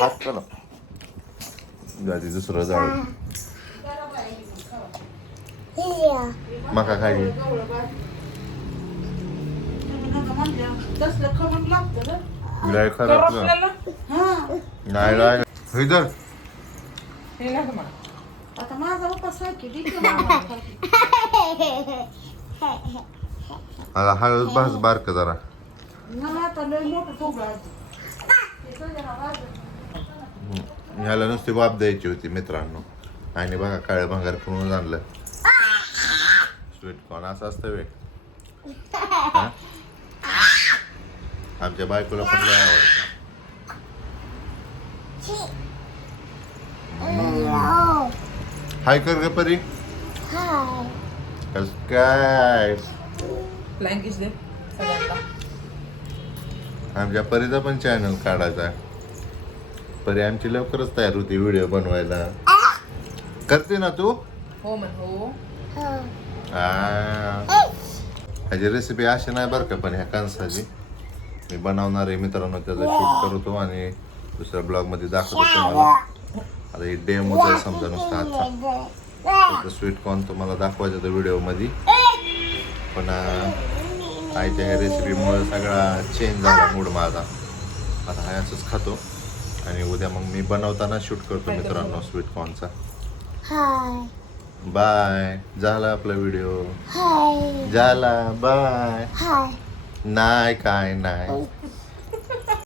हात चला गाडी दुसरं जाळ मका खायची लय खराब नाही नाही इधर आता माझा उपास आहे की आता हळद भाज बारक जरा मला आता लय मोठं ठोकळा आहे. ह्याला नुसती वाप द्यायची होती मित्रांनो आणि बघा काळ्या भांगार करून आणलं स्वीट कॉर्न असं असतं वे आमच्या बायकोला पण लय आवडतं हाय कर ग परी कस काय फ्लँकिश दे सगळ्यांना. आमच्या परीचा पण चॅनल काढायचा आहे. परी आमची लवकरच तयार होती व्हिडिओ बनवायला करते ना तू हो म्हण हो. ह्याची रेसिपी अशी नाही बरं का पण ह्या कणसाची मी बनवणार आहे मित्रांनो त्याचा शूट करतो आणि दुसऱ्या ब्लॉग मध्ये दाखवतो तुम्हाला. आता ही डेमोच आहे समजा नुसता आजचा स्वीट कॉर्न तुम्हाला दाखवायचं तर व्हिडिओ मध्ये पण आईच्या ह्या रेसिपीमुळे सगळा चेंज झाला मूड माझा. आता हा असंच खातो आणि उद्या मग मी बनवताना शूट करतो मित्रांनो स्वीट कॉर्नचा. बाय झाला आपला व्हिडिओ झाला बाय नाही काय नाही